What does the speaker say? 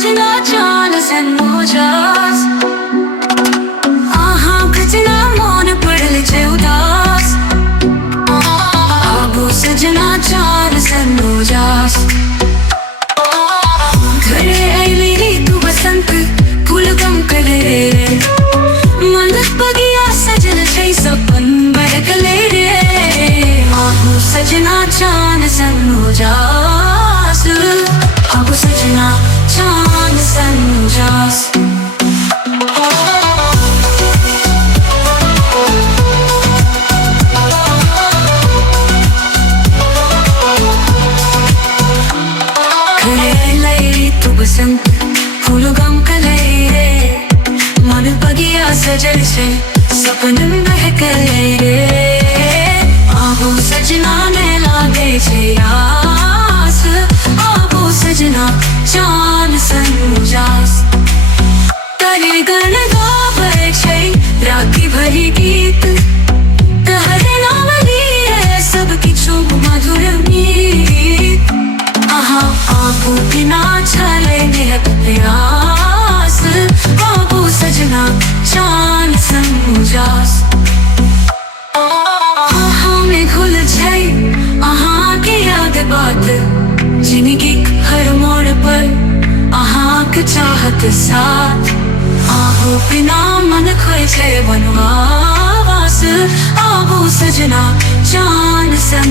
सजना चान सन्मोजास आहा खजना मन पड़ल छे उदास आगो सजना चान सन्मोजास घरे आईली ऋतु बसंत फूल गम कले मन बगिया सजल छे सपन बहकले रे आगो सजना चान सन्मोजास आगो सजना चान सन्मोजास बसंत फूल गम कले रे मन बगिया सजल से सपन बहकले रे आगो सजना ने लागे छे आस आगो सजना चान सन्मोजास तारे गण गावे छे राखी भरी गीत तहरे नाम लिए सब किछु मधुर गीत आहा आगो बिना छले प्यास आगो सजना चान सन्मोजास आहा में घुल जाए आहा की याद बात जिंदगी हर मोड़ पर आहा के चाहत साथ आगो बिना मन खोए छे बनवास आगो सजना चान सन्मोजास।